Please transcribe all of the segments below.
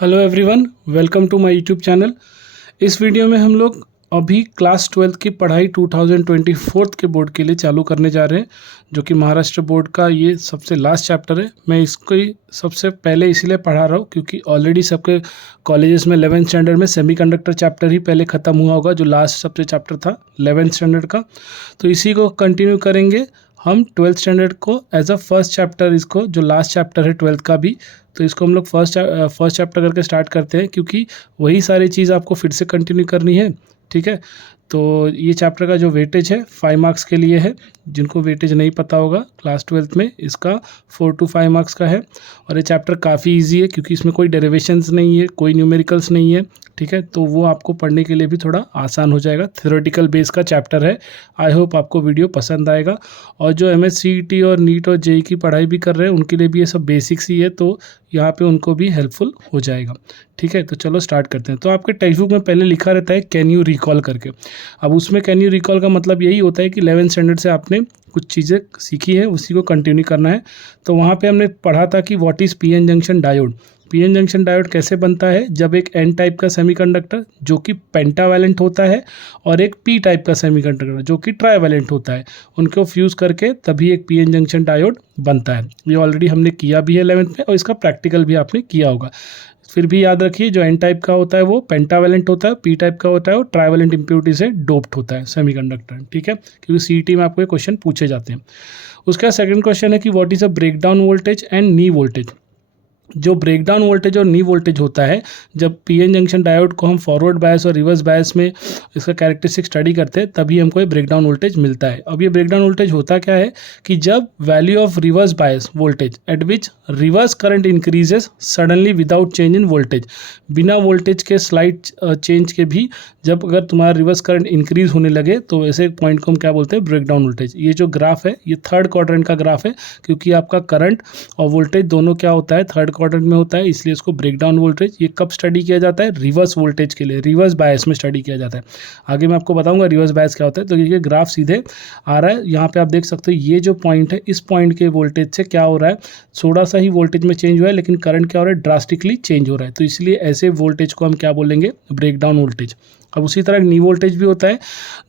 Hello everyone, welcome to my YouTube channel. इस video में हम लोग अभी क्लास 12 की पढ़ाई 2024 के बोर्ड के लिए चालू करने जा रहे हैं, जो कि महाराष्ट्र बोर्ड का ये सबसे लास्ट चैप्टर है। मैं इसको ही सबसे पहले इसलिए पढ़ा रहा हूँ क्योंकि ऑलरेडी सबके कॉलेजेस में 11th स्टैंडर्ड में सेमीकंडक्टर चैप्टर ही पहले ख़त्म हुआ होगा, जो लास्ट सबसे चैप्टर था 11th स्टैंडर्ड का। तो इसी को कंटिन्यू करेंगे हम 12th स्टैंडर्ड को एज अ फर्स्ट चैप्टर, इसको जो लास्ट चैप्टर है 12th का भी, तो इसको हम लोग फर्स्ट चैप्टर करके स्टार्ट करते हैं क्योंकि वही सारी चीज़ आपको फिर से कंटिन्यू करनी है। ठीक है, तो ये चैप्टर का जो वेटेज है 5 मार्क्स के लिए है। जिनको वेटेज नहीं पता होगा क्लास 12th में, इसका 4 to 5 मार्क्स का है। और ये चैप्टर काफ़ी इजी है क्योंकि इसमें कोई डेरिवेशंस नहीं है, कोई न्यूमेरिकल्स नहीं है। ठीक है, तो वो आपको पढ़ने के लिए भी थोड़ा आसान हो जाएगा। थ्योरेटिकल बेस का चैप्टर है। आई होप आपको वीडियो पसंद आएगा। और जो MSCET और नीट और JEE की पढ़ाई भी कर रहे हैं उनके लिए भी ये सब बेसिक्स ही है, तो यहाँ पे उनको भी हेल्पफुल हो जाएगा। ठीक है, तो चलो स्टार्ट करते हैं। तो आपके टेक्स्ट बुक में पहले लिखा रहता है कैन यू रिकॉल करके। अब उसमें कैन यू रिकॉल का मतलब यही होता है कि 11th स्टैंडर्ड से आपने कुछ चीज़ें सीखी है, उसी को कंटिन्यू करना है। तो वहाँ पे हमने पढ़ा था कि what is PN junction diode. PN junction diode कैसे बनता है, जब एक N टाइप का सेमीकंडक्टर जो कि पेंटावैलेंट होता है और एक P टाइप का सेमीकंडक्टर जो कि ट्राइवैलेंट होता है, उनको फ्यूज़ करके तभी एक PN जंक्शन डायोड बनता है। ये ऑलरेडी हमने किया भी है 11th में, और इसका प्रैक्टिकल भी आपने किया होगा। फिर भी याद रखिए, जो N टाइप का होता है वो पेंटावैलेंट होता है, P टाइप का होता है वो ट्राइवैलेंट इम्प्योरिटी से डोप्ड होता है सेमीकंडक्टर। ठीक है, क्योंकि CET में आपको ये क्वेश्चन पूछे जाते हैं। उसका सेकंड क्वेश्चन है कि what is a breakdown voltage and knee voltage. जो ब्रेकडाउन वोल्टेज और नी वोल्टेज होता है, जब PN जंक्शन डायोड को हम फॉरवर्ड बायस और रिवर्स बायस में इसका कैरेक्टरिस्टिक स्टडी करते हैं तभी हमको ये ब्रेकडाउन वोल्टेज मिलता है। अब ये ब्रेकडाउन वोल्टेज होता क्या है कि जब value of reverse bias voltage at which reverse current increases suddenly without change in voltage, बिना वोल्टेज के स्लाइड चेंज के भी जब अगर तुम्हारा रिवर्स करंट इंक्रीज होने लगे तो ऐसे पॉइंट को हम क्या बोलते हैं, ब्रेकडाउन वोल्टेज। ये जो ग्राफ है ये थर्ड क्वाड्रेंट का ग्राफ है, क्योंकि आपका करंट और वोल्टेज दोनों क्या होता है, थर्ड क्वाड्रेंट में होता है, इसलिए इसको ब्रेकडाउन वोल्टेज। ये कब स्टडी किया जाता है, रिवर्स वोल्टेज के लिए, रिवर्स बायस में स्टडी किया जाता है। आगे मैं आपको बताऊंगा रिवर्स बायस क्या होता है। तो ये ग्राफ सीधे आ रहा है, यहाँ पे आप देख सकते हो ये जो पॉइंट है, इस पॉइंट के वोल्टेज से क्या हो रहा है, थोड़ा सा ही वोल्टेज में चेंज हुआ है, लेकिन करंट क्या हो रहा है, ड्रास्टिकली चेंज हो रहा है। तो इसलिए ऐसे वोल्टेज को हम क्या बोलेंगे, ब्रेकडाउन वोल्टेज। अब उसी तरह नी वोल्टेज भी होता है,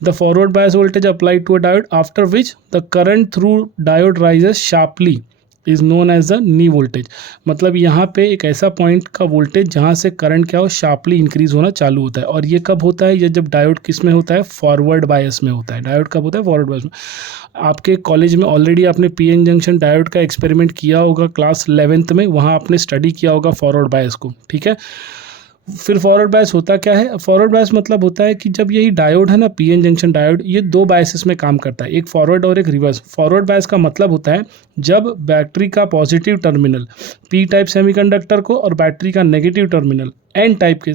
the forward bias voltage applied to a diode after which the current through diode rises sharply is known as the knee voltage. मतलब यहाँ पे एक ऐसा पॉइंट का वोल्टेज जहाँ से करंट क्या हो, शार्पली इंक्रीज होना चालू होता है। और ये कब होता है, ये जब डायोड किस में होता है, फॉरवर्ड बायस में होता है। डायोड कब होता है, फॉरवर्ड बायस में। आपके कॉलेज में ऑलरेडी आपने PN जंक्शन डायोड का एक्सपेरिमेंट किया होगा क्लास 11th में, वहाँ आपने स्टडी किया होगा फॉरवर्ड बायस को। ठीक है, फिर फॉरवर्ड बायस होता क्या है, फॉरवर्ड बायस मतलब होता है कि जब यही डायोड है ना, PN जंक्शन डायोड, ये दो बायसेस में काम करता है, एक फॉरवर्ड और एक रिवर्स। फॉरवर्ड बायस का मतलब होता है जब बैटरी का positive terminal P type semiconductor को और बैटरी का नेगेटिव टर्मिनल N टाइप के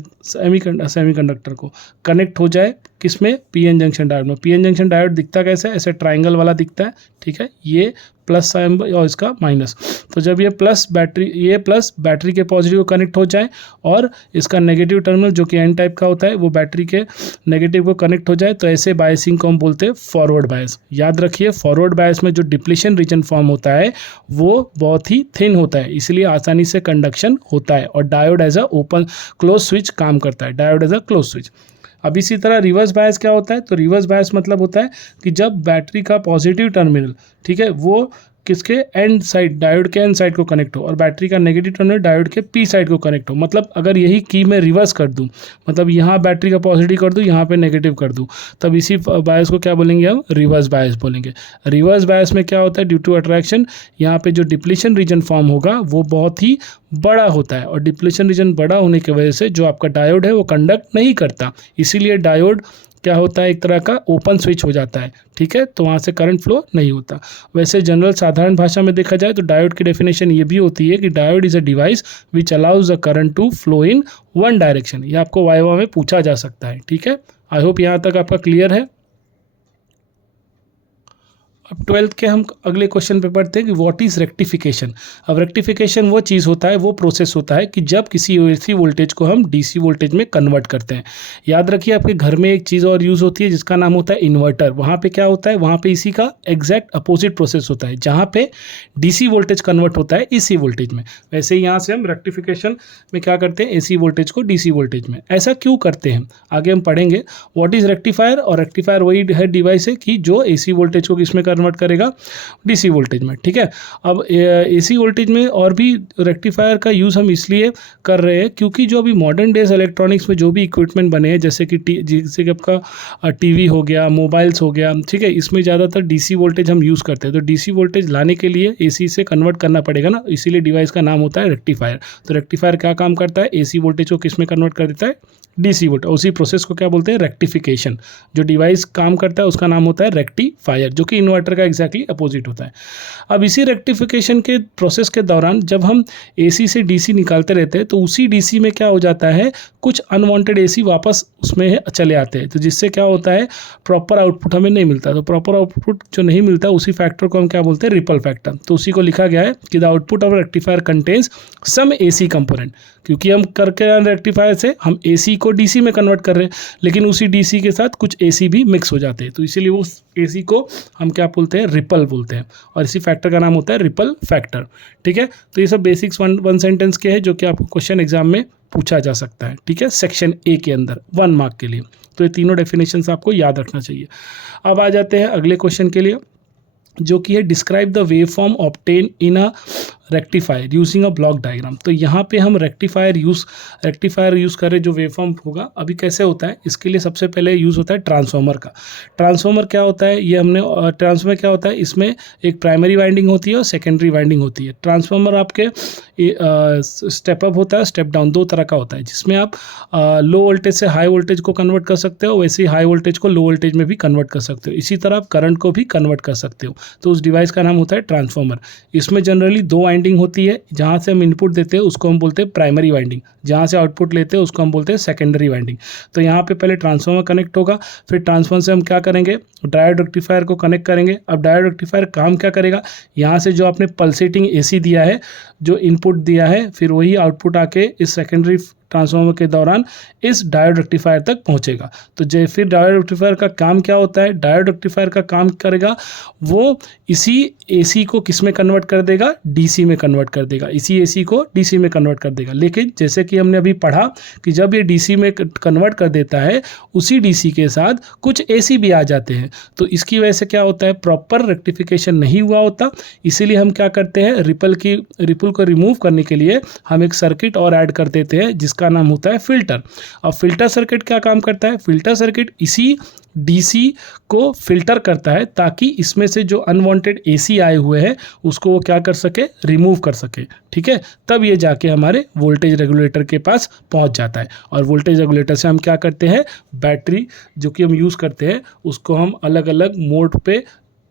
सेमीकंडक्टर को कनेक्ट हो जाए, किसमें, PN जंक्शन डायोड में। PN जंक्शन डायोड दिखता कैसे, ऐसे ट्राइंगल वाला दिखता है। ठीक है, ये प्लस साइन और इसका माइनस। तो जब ये प्लस बैटरी के पॉजिटिव को कनेक्ट हो जाए और इसका नेगेटिव टर्मिनल जो कि N टाइप का होता है वो बैटरी के नेगेटिव को कनेक्ट हो जाए, तो ऐसे बायसिंग को हम बोलते हैं फॉरवर्ड बायस। याद रखिए, फॉरवर्ड बायस में जो डिप्लीशन रीजन फॉर्म होता है वो बहुत ही थिन होता है, इसलिए आसानी से कंडक्शन होता है। और diode as a open close switch काम करता है, diode as a close switch. अब इसी तरह रिवर्स बायस क्या होता है, तो रिवर्स बायस मतलब होता है कि जब बैटरी का पॉजिटिव टर्मिनल, ठीक है, वो किसके, एंड साइड, डायोड के एंड साइड को कनेक्ट हो, और बैटरी का नेगेटिव टर्मिनल डायोड के P साइड को कनेक्ट हो। मतलब अगर यही की मैं रिवर्स कर दूं, मतलब यहाँ बैटरी का पॉजिटिव कर दूं, यहाँ पे नेगेटिव कर दूं, तब इसी बायस को क्या बोलेंगे हम, रिवर्स बायस बोलेंगे। रिवर्स बायस में क्या होता है, ड्यू टू अट्रैक्शन यहाँ पे जो डिप्लीशन रीजन फॉर्म होगा वो बहुत ही बड़ा होता है, और डिप्लीशन रीजन बड़ा होने की वजह से जो आपका डायोड है वो कंडक्ट नहीं करता, इसीलिए डायोड क्या होता है, एक तरह का ओपन स्विच हो जाता है। ठीक है, तो वहाँ से करंट फ्लो नहीं होता। वैसे जनरल साधारण भाषा में देखा जाए तो डायोड की डेफिनेशन ये भी होती है कि diode is a device which allows the current to flow in one direction. ये आपको वाइवा में पूछा जा सकता है। ठीक है, आई होप यहाँ तक आपका क्लियर है। अब 12th के हम अगले क्वेश्चन पे पढ़ते हैं कि व्हाट इज़ रेक्टिफिकेशन। अब रेक्टिफिकेशन वो चीज़ होता है, वो प्रोसेस होता है कि जब किसी एसी वोल्टेज को हम डीसी वोल्टेज में कन्वर्ट करते हैं। याद रखिए आपके घर में एक चीज़ और यूज़ होती है जिसका नाम होता है इन्वर्टर। वहाँ पे क्या होता है, वहाँ पे इसी का एग्जैक्ट अपोजिट प्रोसेस होता है, जहाँ पे डीसी वोल्टेज कन्वर्ट होता है एसी वोल्टेज में। वैसे ही यहाँ से हम रेक्टिफिकेशन में क्या करते हैं, एसी वोल्टेज को डीसी वोल्टेज में। ऐसा क्यों करते हैं आगे हम पढ़ेंगे। व्हाट इज़ रेक्टिफायर, और रेक्टिफायर वही है डिवाइस है कि जो एसी वोल्टेज को किसमें कन्वर्ट करेगा, डीसी वोल्टेज में। ठीक है, अब एसी वोल्टेज में और भी रेक्टिफायर का यूज़ हम इसलिए कर रहे हैं क्योंकि जो अभी मॉडर्न डेज इलेक्ट्रॉनिक्स में जो भी इक्विपमेंट बने हैं, जैसे कि आपका टीवी हो गया, मोबाइल्स हो गया, ठीक है, इसमें ज़्यादातर डीसी वोल्टेज हम यूज़ करते हैं। तो डीसी वोल्टेज लाने के लिए एसी से कन्वर्ट करना पड़ेगा ना, इसीलिए डिवाइस का नाम होता है रेक्टिफायर। तो रेक्टिफायर क्या काम करता है, एसी वोल्टेज को किस में कन्वर्ट कर देता है, डीसी वोल्टेज। उसी प्रोसेस को क्या बोलते हैं, रेक्टिफिकेशन। जो डिवाइस काम करता है उसका नाम होता है रेक्टिफायर, जो कि इन्वर्टर का एग्जैक्टली अपोजिट होता है। अब इसी रेक्टिफिकेशन के प्रोसेस के दौरान जब हम एसी से डीसी निकालते रहते हैं तो उसी डीसी में क्या हो जाता है, कुछ अनवांटेड एसी वापस उसमें चले आते हैं। तो जिससे क्या होता है, प्रॉपर आउटपुट हमें नहीं मिलता। तो प्रॉपर आउटपुट जो नहीं मिलता उसी फैक्टर को हम क्या बोलते हैं, रिपल फैक्टर। तो उसी को लिखा गया है कि the output of rectifier contains some AC component. क्योंकि हम करके रेक्टिफायर से हम एसी को डीसी में कन्वर्ट कर रहे हैं, लेकिन उसी डीसी के साथ कुछ एसी भी मिक्स हो जाते हैं। तो इसीलिए वो एसी को हम क्या बोलते हैं, रिपल बोलते हैं, और इसी फैक्टर का नाम होता है रिपल फैक्टर। ठीक है, तो ये सब बेसिक्स वन सेंटेंस के हैं जो कि आपको क्वेश्चन एग्जाम में पूछा जा सकता है। ठीक है, सेक्शन ए के अंदर 1 मार्क के लिए। तो ये तीनों डेफिनेशंस आपको याद रखना चाहिए। अब आ जाते हैं अगले क्वेश्चन के लिए, जो कि है describe the wave form obtain in a rectifier using a block diagram. तो यहाँ पे हम रेक्टिफायर यूज़ करें जो वेव फॉर्म होगा। अभी कैसे होता है, इसके लिए सबसे पहले यूज़ होता है ट्रांसफार्मर का। ट्रांसफार्मर क्या होता है, ये हमने ट्रांसफार्मर क्या होता है, इसमें एक प्राइमरी वाइंडिंग होती है और सेकेंडरी वाइंडिंग होती है। ट्रांसफार्मर आपके स्टेप अप होता है, स्टेप डाउन, दो तरह का होता है, जिसमें आप लो वोल्टेज से हाई वोल्टेज को कन्वर्ट कर सकते हो, वैसे ही हाई वोल्टेज को लो वोल्टेज में भी कन्वर्ट कर सकते हो। इसी तरह आप करंट को भी कन्वर्ट कर सकते हो। तो उस डिवाइस का नाम होता है ट्रांसफार्मर। इसमें जनरली दो वाइंडिंग होती है। जहाँ से हम इनपुट देते हैं उसको हम बोलते हैं प्राइमरी वाइंडिंग, जहाँ से आउटपुट लेते हैं उसको हम बोलते हैं सेकेंडरी वाइंडिंग। तो यहाँ पे पहले ट्रांसफार्मर कनेक्ट होगा, फिर ट्रांसफार्मर से हम क्या करेंगे, डायोड रेक्टिफायर को कनेक्ट करेंगे। अब डायोड रेक्टिफायर काम क्या करेगा, यहाँ से जो आपने पल्सेटिंग एसी दिया है, जो इनपुट दिया है, फिर वही आउटपुट आके इस सेकेंडरी ट्रांसफार्मर के दौरान इस डायोड रेक्टिफायर तक पहुंचेगा। तो फिर डायोड रेक्टिफायर का काम क्या होता है, डायोड रेक्टिफायर का काम करेगा, वो इसी एसी को किस में कन्वर्ट कर देगा, डीसी में कन्वर्ट कर देगा, इसी एसी को डीसी में कन्वर्ट कर देगा। लेकिन जैसे कि हमने अभी पढ़ा कि जब ये डीसी में कन्वर्ट कर देता है, उसी डीसी के साथ कुछ एसी भी आ जाते हैं। तो इसकी वजह से क्या होता है, प्रॉपर रेक्टिफिकेशन नहीं हुआ होता। इसीलिए हम क्या करते हैं, रिपल को रिमूव करने के लिए हम एक सर्किट और ऐड कर देते हैं जिसका नाम होता है फिल्टर। अब फिल्टर सर्किट क्या काम करता है, फिल्टर सर्किट इसी डीसी को फिल्टर करता है ताकि इसमें से जो अनवांटेड एसी आए हुए हैं उसको वो क्या कर सके, रिमूव कर सके। ठीक है, तब ये जाके हमारे वोल्टेज रेगुलेटर के पास पहुंच जाता है। और वोल्टेज रेगुलेटर से हम क्या करते हैं, बैटरी जो कि हम यूज़ करते हैं उसको हम अलग अलग मोड पे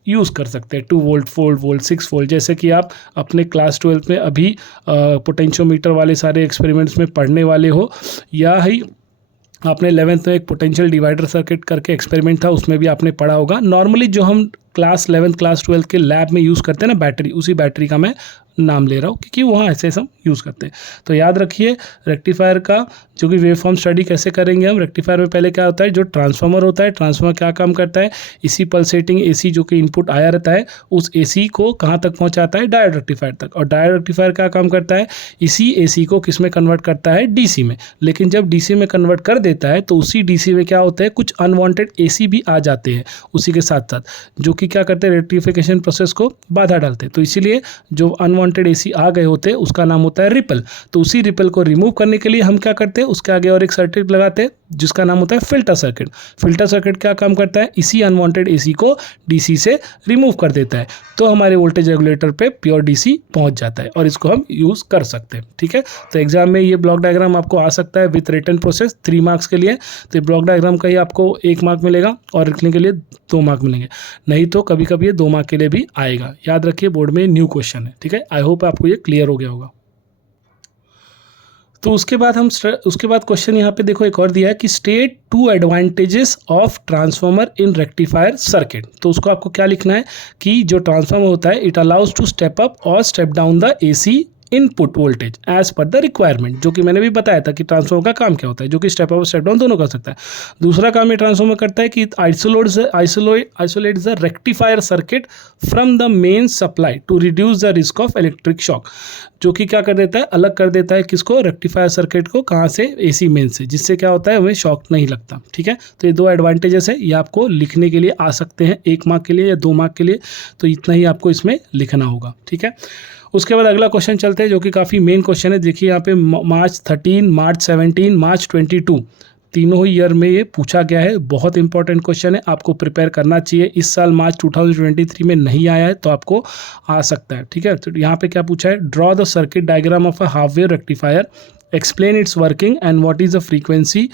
यूज़ कर सकते हैं, 2 वोल्ट, 4 वोल्ट, 6 वोल्ट। जैसे कि आप अपने क्लास 12 में अभी पोटेंशियोमीटर वाले सारे एक्सपेरिमेंट्स में पढ़ने वाले हो, या ही आपने 11th में एक पोटेंशियल डिवाइडर सर्किट करके एक्सपेरिमेंट था, उसमें भी आपने पढ़ा होगा। नॉर्मली जो हम क्लास 11th क्लास 12 के लैब में यूज़ करते हैं ना बैटरी, उसी बैटरी का मैं नाम ले रहा हूँ क्योंकि वहाँ ऐसे हम यूज़ करते हैं। तो याद रखिए रेक्टिफायर का जो कि वेव फॉर्म स्टडी कैसे करेंगे हम। रेक्टिफायर में पहले क्या होता है, जो ट्रांसफार्मर होता है, ट्रांसफार्मर क्या काम करता है, इसी पल्सेटिंग एसी जो कि इनपुट आया रहता है उस एसी को कहाँ तक पहुँचाता है, डायोड रेक्टिफायर तक। और डायोड रेक्टिफायर क्या काम करता है, इसी एसी को किस में कन्वर्ट करता है, डीसी में। लेकिन जब डीसी में कन्वर्ट कर देता है तो उसी डीसी में क्या होता है, कुछ अनवांटेड एसी भी आ जाते हैं उसी के साथ साथ, जो कि क्या करते हैं, रेक्टिफिकेशन प्रोसेस को बाधा डालते हैं। तो इसीलिए जो अनवांटेड एसी आ गए होते हैं उसका नाम होता है रिपल। तो उसी रिपल को रिमूव करने के लिए हम क्या करते हैं, उसके आगे और एक सर्किट लगाते हैं जिसका नाम होता है फिल्टर सर्किट। फिल्टर सर्किट क्या काम करता है, इसी अनवांटेड एसी को डीसी से रिमूव कर देता है। तो हमारे वोल्टेज रेगुलेटर पे प्योर डीसी पहुंच जाता है और इसको हम यूज़ कर सकते हैं। ठीक है, तो एग्जाम में ये ब्लॉक डायग्राम आपको आ सकता है विथ रिटन प्रोसेस 3 मार्क्स के लिए। तो ब्लॉक डायग्राम का ही आपको 1 मार्क मिलेगा और लिखने के लिए 2 मार्क मिलेंगे, नहीं तो कभी कभी ये 2 मार्क के लिए भी आएगा। याद रखिए बोर्ड में न्यू क्वेश्चन है। ठीक है, आई होप आपको ये क्लियर हो गया होगा। तो उसके बाद क्वेश्चन यहाँ पे देखो एक और दिया है कि state 2 advantages of transformer in rectifier circuit. तो उसको आपको क्या लिखना है कि जो ट्रांसफार्मर होता है it allows to step up और step down the AC input voltage as per the requirement, जो कि मैंने भी बताया था कि ट्रांसफार्मर का काम क्या होता है, जो कि स्टेप अप स्टेप डाउन दोनों कर सकता है। दूसरा काम ये ट्रांसफार्मर करता है कि isolate the rectifier circuit from the main supply to reduce the risk of electric shock, जो कि क्या कर देता है, अलग कर देता है किसको, रेक्टिफायर सर्किट को, कहाँ से, एसी मेन से, जिससे क्या होता है हमें शॉक नहीं लगता। ठीक है, तो ये 2 एडवांटेजेस है, ये आपको लिखने के लिए आ सकते हैं 1 मार्क के लिए या 2 मार्क के लिए, तो इतना ही आपको इसमें लिखना होगा। ठीक है, उसके बाद अगला क्वेश्चन चलते हैं जो कि काफ़ी मेन क्वेश्चन है। देखिए यहाँ पे मार्च 13, मार्च 17, मार्च 22 तीनों ही ईयर में ये पूछा गया है। बहुत इंपॉर्टेंट क्वेश्चन है, आपको प्रिपेयर करना चाहिए। इस साल मार्च 2023 में नहीं आया है तो आपको आ सकता है। ठीक है, तो यहाँ पे क्या पूछा है, draw the circuit diagram of a half wave rectifier, explain it's working and what is the frequency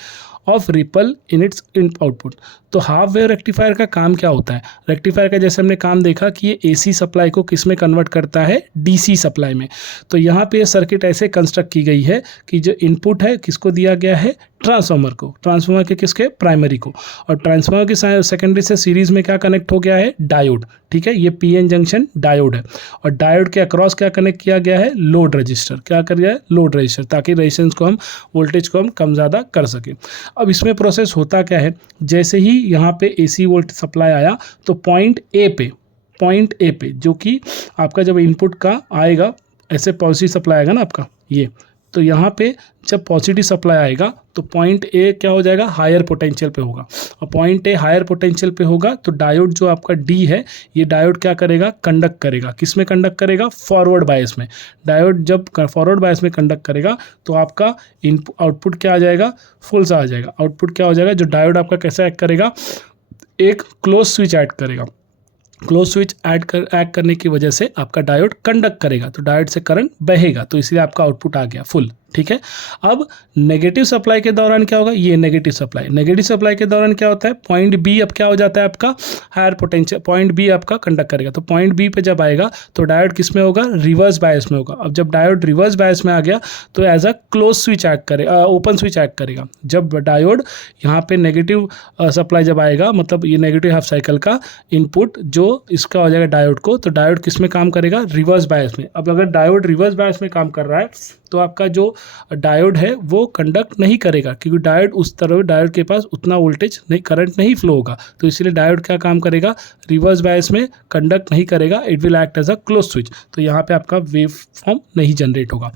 of ripple in its output. तो हाफ वेव रेक्टिफायर का काम क्या होता है, रेक्टिफायर का जैसे हमने काम देखा कि ये एसी सप्लाई को किस में कन्वर्ट करता है, डीसी सप्लाई में। तो यहाँ पे सर्किट ऐसे कंस्ट्रक्ट की गई है कि जो इनपुट है किसको दिया गया है, ट्रांसफार्मर को, ट्रांसफार्मर के किसके, प्राइमरी को, और ट्रांसफार्मर के सेकेंडरी से सीरीज में क्या कनेक्ट हो गया है, डायोड। ठीक है, ये पीएन जंक्शन डायोड है, और डायोड के अक्रॉस क्या कनेक्ट किया गया है, लोड रजिस्टर। क्या कर गया है, लोड रजिस्टर, ताकि रेजिस्टेंस को हम, वोल्टेज को हम कम ज़्यादा कर सकें। अब इसमें प्रोसेस होता क्या है, जैसे ही यहाँ पे एसी वोल्ट सप्लाई आया तो पॉइंट ए पे जो कि आपका जब इनपुट का आएगा, ऐसे पॉजिटिव सप्लाई आएगा ना आपका ये, तो यहाँ पे जब पॉजिटिव सप्लाई आएगा तो पॉइंट ए क्या हो जाएगा, हायर पोटेंशियल पे होगा, और पॉइंट ए हायर पोटेंशियल पे होगा तो डायोड जो आपका डी है, ये डायोड क्या करेगा, कंडक्ट करेगा। किस में कंडक्ट करेगा, फॉरवर्ड बायस में। डायोड जब फॉरवर्ड बायस में कंडक्ट करेगा तो आपका आउटपुट क्या आ जाएगा, फुल सा आ जाएगा। आउटपुट क्या हो जाएगा, जो डायोड आपका कैसा एक्ट करेगा, एक क्लोज स्विच ऐड करेगा। क्लोज स्विच ऐड करने की वजह से आपका डायोड कंडक्ट करेगा, तो डायोड से करंट बहेगा, तो इसलिए आपका आउटपुट आ गया फुल। ठीक है, अब नेगेटिव सप्लाई के दौरान क्या होगा, ये नेगेटिव सप्लाई के दौरान क्या होता है, पॉइंट बी अब क्या हो जाता है आपका, हायर पोटेंशियल, पॉइंट बी आपका कंडक्ट करेगा। तो पॉइंट बी पे जब आएगा तो डायोड किस में होगा, रिवर्स बायस में होगा। अब जब डायोड रिवर्स बायस में आ गया तो as a close switch act करेगा, ओपन स्विच एक्ट करेगा। जब डायोड यहाँ पे नेगेटिव सप्लाई जब आएगा, मतलब ये नेगेटिव हाफ साइकिल का इनपुट जो इसका हो जाएगा डायोड को, तो डायोड किस में काम करेगा, रिवर्स बायस में। अब अगर डायोड रिवर्स बायस में काम कर रहा है तो आपका जो डायोड है वो कंडक्ट नहीं करेगा, क्योंकि डायोड उस तरह, डायोड के पास उतना वोल्टेज नहीं, करंट नहीं फ्लो होगा, तो इसलिए डायोड क्या काम करेगा, रिवर्स बायस में कंडक्ट नहीं करेगा, it will act as a close switch. तो यहाँ पे आपका वेव फॉर्म नहीं जनरेट होगा।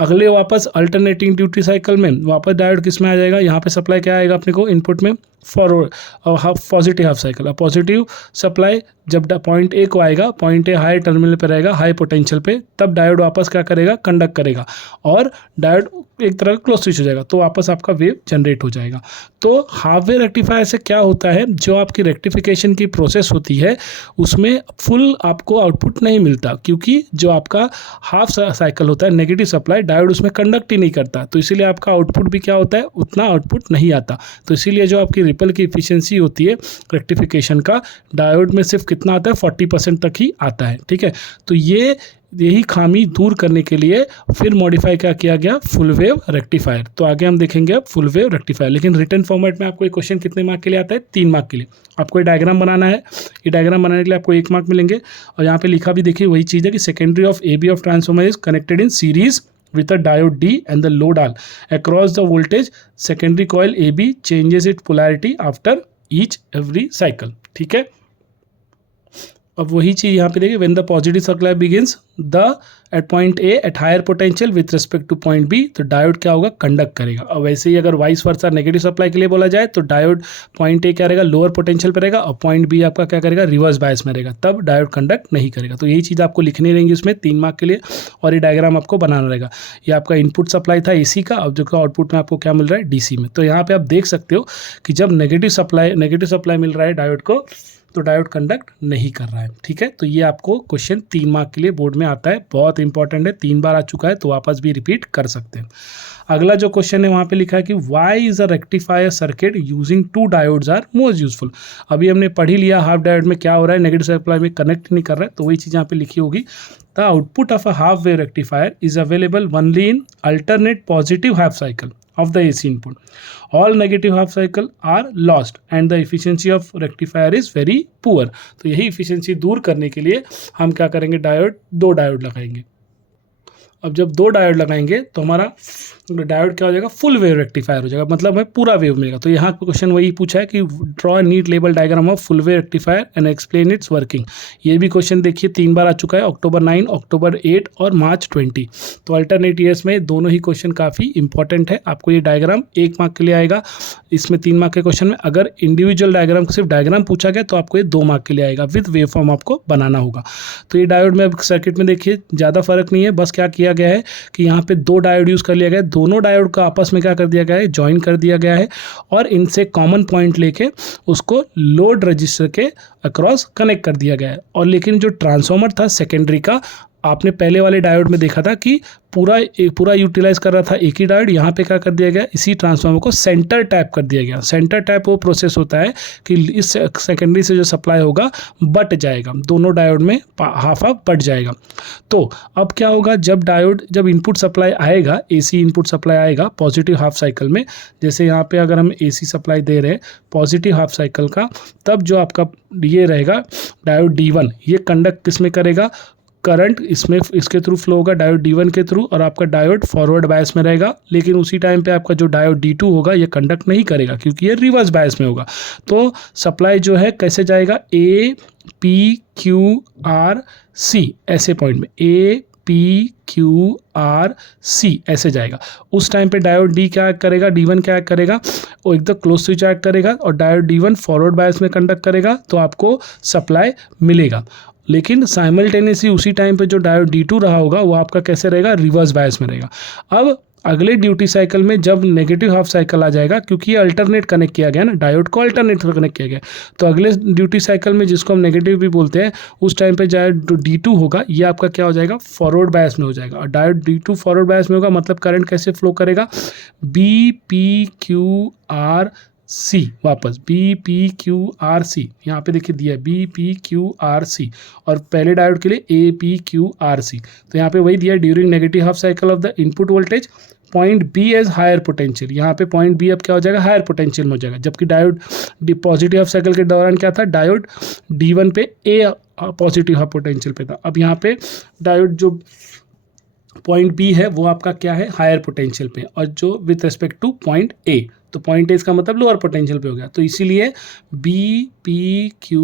अगले वापस अल्टरनेटिंग ड्यूटी साइकिल में वापस डायोड किस में आ जाएगा, यहाँ पे सप्लाई क्या आएगा अपने को, इनपुट में फॉरवर्ड पॉजिटिव हाफ साइकिल। अब पॉजिटिव सप्लाई जब पॉइंट ए को आएगा, पॉइंट ए हाई टर्मिनल पे रहेगा, हाई पोटेंशियल पे, तब डायोड वापस क्या करेगा, कंडक्ट करेगा, और डायोड एक तरह का क्लोज स्विच हो जाएगा, तो वापस आपका वेव जनरेट हो जाएगा। तो हाफ वेव रेक्टिफायर से क्या होता है, जो आपकी रेक्टिफिकेशन की प्रोसेस होती है उसमें फुल आपको आउटपुट नहीं मिलता, क्योंकि जो आपका हाफ साइकिल होता है, नेगेटिव सप्लाई, डायोड उसमें कंडक्ट ही नहीं करता, तो इसीलिए आपका आउटपुट भी क्या होता है, उतना आउटपुट नहीं आता। तो इसीलिए जो आपकी रिपल की इफिशियंसी होती है रेक्टिफिकेशन का, डायोड में सिर्फ कितना आता है, 40% तक ही आता है। ठीक है, तो यही खामी दूर करने के लिए फिर मॉडिफाई क्या किया गया, फुल वेव रेक्टिफायर। तो आगे हम देखेंगे अब फुल वेव रेक्टिफायर, लेकिन रिटर्न फॉर्मेट में आपको एक क्वेश्चन कितने मार्क के लिए आता है, 3 मार्क के लिए। आपको ये डायग्राम बनाना है, ये डायग्राम बनाने के लिए आपको 1 मार्क मिलेंगे, और यहाँ पे लिखा भी देखिए वही चीज़ है कि secondary of A B of transformer is connected in series with a diode D and the load R across the voltage. Secondary coil AB changes its polarity after every cycle. ठीक है, अब वही चीज़ यहाँ पे देखिए, when the positive supply begins at point A at higher potential with respect to point B, तो diode क्या होगा, कंडक्ट करेगा। और वैसे ही अगर वाइस वर्सा नेगेटिव सप्लाई के लिए बोला जाए तो डायोड पॉइंट ए क्या रहेगा, लोअर पोटेंशियल पे रहेगा, और पॉइंट बी आपका क्या करेगा, रिवर्स बायस में रहेगा, तब डायोड कंडक्ट नहीं करेगा। तो यही चीज़ आपको लिखनी रहेंगी इसमें 3 मार्क के लिए, और ये डायग्राम आपको बनाना रहेगा। ये आपका इनपुट सप्लाई था एसी का, अब जो आउटपुट में आपको क्या मिल रहा है, डीसी में। तो यहाँ पर आप देख सकते हो कि जब नेगेटिव सप्लाई मिल रहा है डायोड को, तो डायोड कंडक्ट नहीं कर रहा है। ठीक है, तो ये आपको क्वेश्चन 3 मार्क के लिए बोर्ड में आता है, बहुत इंपॉर्टेंट है, 3 बार आ चुका है, तो वापस भी रिपीट कर सकते हैं। अगला जो क्वेश्चन है वहाँ पे लिखा है कि why is a rectifier circuit using 2 diodes are most useful. अभी हमने पढ़ ही लिया हाफ डायोड में क्या हो रहा है, नेगेटिव सप्लाई में कनेक्ट नहीं कर रहा है, तो वही चीज़ यहाँ पे लिखी होगी। The output of a half wave rectifier is available only in alternate positive half cycle of the AC input. All negative half cycle are lost and the efficiency of rectifier is very poor. तो यही efficiency दूर करने के लिए हम क्या करेंगे, दो डायोड लगाएंगे। अब जब 2 डायोड लगाएंगे तो हमारा डायोड क्या हो जाएगा, फुल वेव रेक्टिफायर हो जाएगा, मतलब हमें पूरा वेव मिलेगा। तो यहाँ क्वेश्चन वही पूछा है कि draw NEET label diagram of full wave rectifier and explain it's working. ये भी क्वेश्चन देखिए 3 बार आ चुका है, अक्टूबर 9, अक्टूबर 8 और मार्च 20। तो अल्टरनेट ईयर्स में दोनों ही क्वेश्चन काफ़ी इंपॉर्टेंट है। आपको ये डायग्राम 1 मार्क के लिए आएगा, इसमें 3 मार्क के क्वेश्चन में अगर इंडिविजुअल डायग्राम सिर्फ डायग्राम पूछा गया तो आपको ये 2 मार्क के लिए आएगा, विद वेव फॉर्म आपको बनाना होगा। तो ये डायोड में अब सर्किट में देखिए ज़्यादा फर्क नहीं है, बस क्या किया गया है कि यहाँ पे 2 डायोड यूज़ कर लिया गया है, दोनों डायोड का आपस में क्या कर दिया गया है, ज्वाइन कर दिया गया है और इनसे कॉमन पॉइंट लेके उसको लोड रजिस्टर के अक्रॉस कनेक्ट कर दिया गया है। और लेकिन जो ट्रांसफार्मर था सेकेंडरी का, आपने पहले वाले डायोड में देखा था कि पूरा यूटिलाइज कर रहा था एक ही डायोड, यहाँ पे क्या कर दिया गया, इसी ट्रांसफार्मर को सेंटर टैप कर दिया गया। सेंटर टैप वो प्रोसेस होता है कि इस सेकेंडरी से जो सप्लाई होगा बट जाएगा, दोनों डायोड में हाफ बट जाएगा। तो अब क्या होगा, जब इनपुट सप्लाई आएगा, एसी इनपुट सप्लाई आएगा पॉजिटिव हाफ साइकिल में, जैसे यहाँ पे अगर हम एसी सप्लाई दे रहे हैं पॉजिटिव हाफ साइकिल का, तब जो आपका ये रहेगा डायोड D1, ये कंडक्ट किसमें करेगा, करंट इसके थ्रू फ्लो होगा डायोड D1 के थ्रू, और आपका डायोड फॉरवर्ड बायस में रहेगा। लेकिन उसी टाइम पे आपका जो डायोड D2 होगा ये कंडक्ट नहीं करेगा क्योंकि ये रिवर्स बायस में होगा। तो सप्लाई जो है कैसे जाएगा, A P Q R C ऐसे पॉइंट में, A P Q R C ऐसे जाएगा। उस टाइम पे डायोड D क्या करेगा, D1 क्या करेगा, वो एकदम क्लोज स्विच ऐड करेगा और डायोड D1 फॉरवर्ड बायस में कंडक्ट करेगा, तो आपको सप्लाई मिलेगा। लेकिन साइमल्टेनियसली उसी टाइम पे जो डायोड D2 रहा होगा वो आपका कैसे रहेगा, रिवर्स बायस में रहेगा। अब अगले ड्यूटी साइकिल में जब नेगेटिव हाफ साइकिल आ जाएगा, क्योंकि ये अल्टरनेट कनेक्ट किया गया ना, डायोड को अल्टरनेट कनेक्ट किया गया, तो अगले ड्यूटी साइकिल में जिसको हम नेगेटिव भी बोलते हैं, उस टाइम पे जो D2 होगा ये आपका क्या हो जाएगा, फॉरवर्ड बायस में हो जाएगा। और डायोड D2 फॉरवर्ड बायस में होगा मतलब करंट कैसे फ्लो करेगा, BPQRC, वापस BPQRC, यहाँ पे देखिए दिया है BPQRC, और पहले डायोड के लिए APQRC। तो यहाँ पे वही दिया है, during negative half cycle of the input voltage point B as higher potential. यहाँ पे पॉइंट B अब क्या हो जाएगा, हायर पोटेंशियल में हो जाएगा, जबकि डायोड पॉजिटिव हाफ साइकिल के दौरान क्या था, डायोड D1 पे A पॉजिटिव हाफ पोटेंशियल पे था। अब यहाँ पे डायोड जो पॉइंट B है वो आपका क्या है, हायर पोटेंशियल पे, और जो with respect two point A, तो पॉइंट A इसका मतलब लोअर पोटेंशियल पे हो गया। तो इसीलिए BPQRC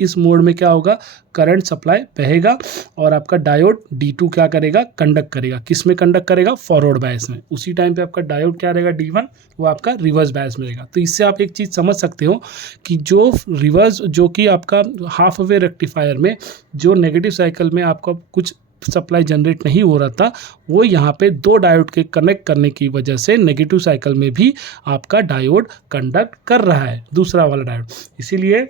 इस मोड में क्या होगा, करंट सप्लाई बहेगा और आपका डायोड D2 क्या करेगा, कंडक्ट करेगा। किस में कंडक्ट करेगा, फॉरवर्ड बायस में। उसी टाइम पे आपका डायोड क्या रहेगा, D1, वो आपका रिवर्स बायस में रहेगा। तो इससे आप एक चीज़ समझ सकते हो कि जो कि आपका हाफ वे रेक्टिफायर में जो नेगेटिव साइकिल में आपका कुछ सप्लाई जनरेट नहीं हो रहा था, वो यहाँ पे 2 डायोड के कनेक्ट करने की वजह से नेगेटिव साइकिल में भी आपका डायोड कंडक्ट कर रहा है, दूसरा वाला डायोड। इसीलिए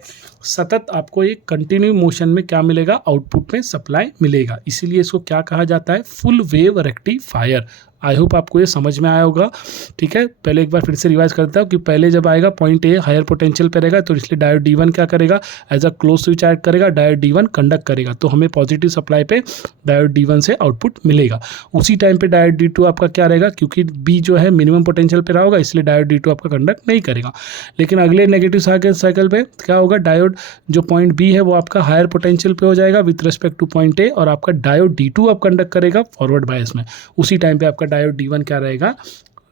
सतत आपको एक कंटिन्यू मोशन में क्या मिलेगा, आउटपुट में सप्लाई मिलेगा। इसीलिए इसको क्या कहा जाता है, full wave rectifier. I hope आपको ये समझ में आया होगा। ठीक है, पहले एक बार फिर से रिवाइज करता हूँ कि पहले जब आएगा पॉइंट A हायर पोटेंशियल पे रहेगा, तो इसलिए डायोड D1 क्या करेगा, as a close switch act करेगा, डायोड D1 कंडक्ट करेगा, तो हमें पॉजिटिव सप्लाई पे डायोड D1 से आउटपुट मिलेगा। उसी टाइम पे डायोड D2 आपका क्या रहेगा, क्योंकि B जो है मिनिमम पोटेंशियल पे रहा होगा, इसलिए डायोड D2 आपका कंडक्ट नहीं करेगा। लेकिन अगले नेगेटिव साइकिल पे क्या होगा, डायोड जो पॉइंट B है वो आपका हायर पोटेंशियल पे हो जाएगा with respect two point A, और आपका डायोड D2 अब कंडक्ट करेगा फॉरवर्ड बायस में। उसी टाइम पे आपका डायोड D1 क्या रहेगा,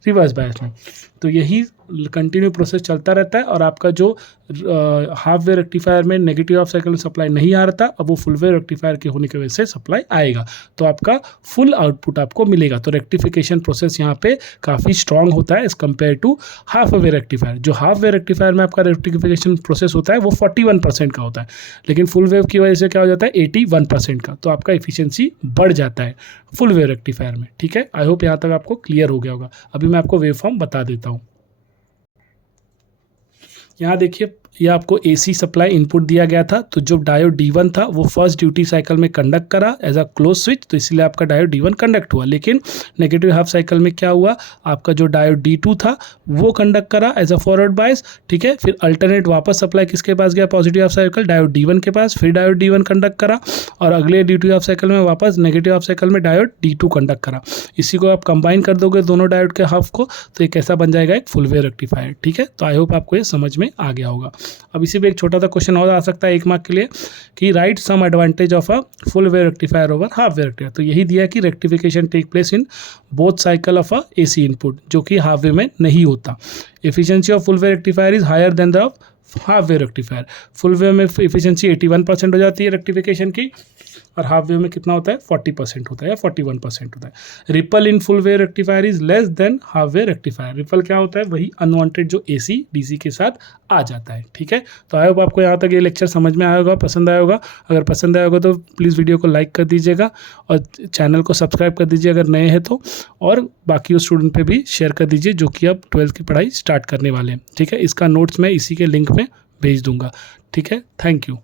रिवर्स बायस में। तो यही कंटिन्यू प्रोसेस चलता रहता है, और आपका जो हाफ वे रेक्टिफायर में नेगेटिव हाफ साइकिल में सप्लाई नहीं आ रहा था, अब वो फुल वे रेक्टिफायर के होने की वजह से सप्लाई आएगा, तो आपका फुल आउटपुट आपको मिलेगा। तो रेक्टिफिकेशन प्रोसेस यहाँ पे काफ़ी स्ट्रांग होता है as compare to half wave rectifier. जो हाफ वे रेक्टिफायर में आपका रेक्टिफिकेशन प्रोसेस होता है वो 41% का होता है, लेकिन फुल वेव की वजह से क्या हो जाता है, 81% का। तो आपका एफिशिएंसी बढ़ जाता है फुल वेव रेक्टिफायर में। ठीक है, आई होप यहाँ तक आपको क्लियर हो गया होगा। अभी मैं आपको वेव फॉर्म बता देता हूँ। यहाँ देखिए ये आपको AC सप्लाई इनपुट दिया गया था, तो जो डायोड D1 था वो फर्स्ट ड्यूटी साइकिल में कंडक्ट करा एज अ क्लोज स्विच, तो इसलिए आपका डायोड D1 कंडक्ट हुआ। लेकिन नेगेटिव हाफ साइकिल में क्या हुआ, आपका जो डायोड D2 था वो कंडक्ट करा एज अ फॉरवर्ड बायस, ठीक है। फिर अल्टरनेट वापस सप्लाई किसके पास गया, positive half cycle diode D1 के पास, फिर डायोड D1 कंडक्ट करा और अगले ड्यूटी हाफ साइकिल में वापस नेगेटिव हाफ साइकिल में डायोड D2 कंडक्ट करा। इसी को आप कंबाइन कर दोगे दोनों डायोड के हाफ को, तो ये कैसा बन जाएगा, एक फुल वेव रेक्टिफायर, ठीक है। तो आई होप आपको ये समझ में आ गया होगा। अब इसी पे एक छोटा सा क्वेश्चन और आ सकता है 1 मार्क के लिए कि write some advantage of a full wave rectifier over half wave rectifier. तो यही दिया कि rectification take place in both cycle of a AC input, जो कि हाफ वेव में नहीं होता। Efficiency of full wave rectifier is higher than the half wave rectifier. Full wave में एफिशिएंसी 81% हो जाती है रेक्टिफिकेशन की, और हाफ वेव में कितना होता है, 40% होता है या 41% होता है। Ripple in full wave rectifier is less than half wave rectifier. Ripple क्या होता है, वही अनवांटेड जो AC DC के साथ आ जाता है, ठीक है। तो आई होप आपको यहाँ तक ये लेक्चर समझ में आया होगा, पसंद आया होगा। अगर पसंद आया होगा तो प्लीज़ वीडियो को लाइक कर दीजिएगा और चैनल को सब्सक्राइब कर दीजिए अगर नए हैं तो, और बाकी स्टूडेंट पे भी शेयर कर दीजिए जो कि अब 12th की पढ़ाई स्टार्ट करने वाले हैं, ठीक है। इसका नोट्स मैं इसी के लिंक में भेज दूंगा, ठीक है। Thank you.